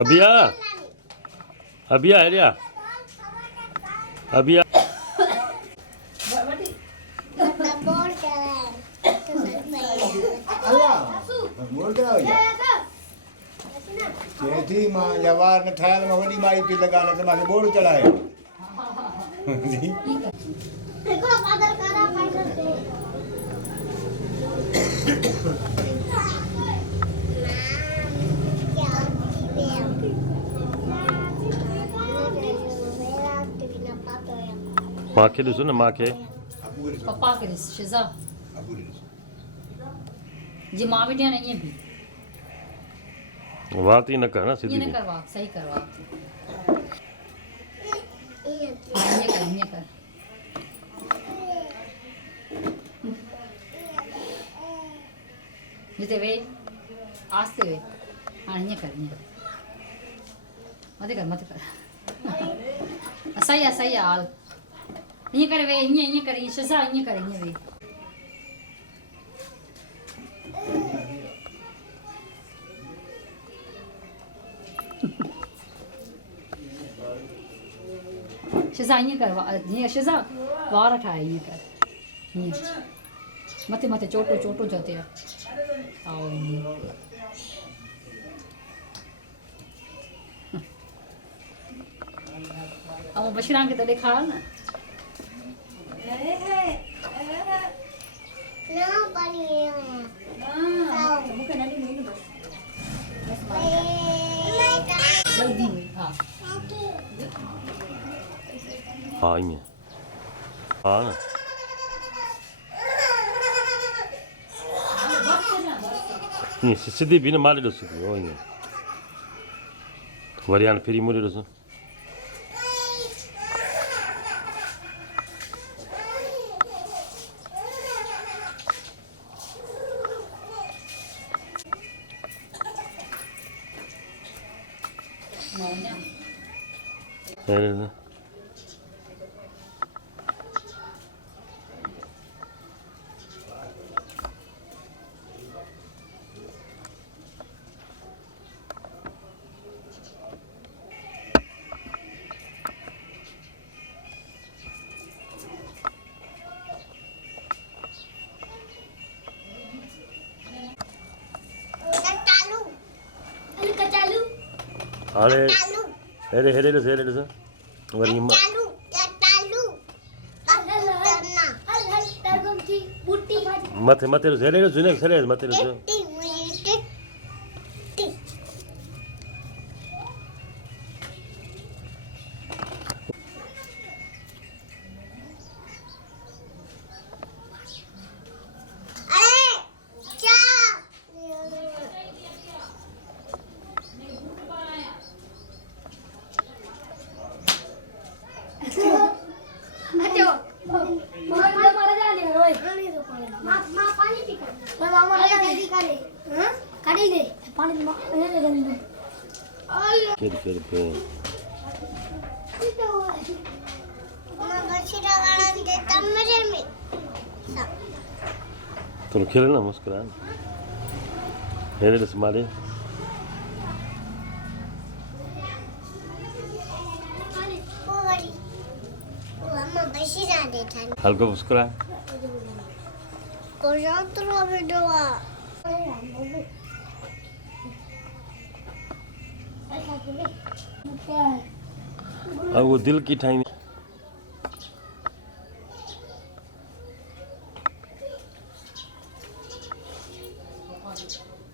अभिया अभिया हेरिया अभिया चेती मां जवार न ठायल में वडी माई पी लगाने से माके बोर्ड चढ़ाए जी देखो फादर करा फाइनल से माँ के ॾिसो न माँ खे पप्पा के ॾिस शिज़ा जी मां वेठी आहे न ईअं बि वात ई न कर न ईअं सिधी न करवा सही करवा ईअं कर जिते वे आस्ते वे हाणे ईअं कर मथे कर सही आहे हाल ईअं करे वे ईअं करे शिज़ा ईअं करे ईअं वे शिज़ा ईअं कर जीअं शिज़ा वार ठाहे ईअं कर ईअं मथे चोटो जो थिए आओ ऐं बशीरान खे त ॾेखार न ना पानी जल्दी में हा हाँ ईअं हाँ न ईअं सिधी बि न मारे ॾिस ओ ईअं वरी हाणे फिरी मुड़े ॾिस हाणे हेॾे ॾिस वरी मथे ॾिस हेॾे ॾिस हेॾे मथे ॾिस थोरो खेल न मुस्कुरा हेॾे ॾिस मारे हल्को मुस्कुरा अब वो दिल की ठाई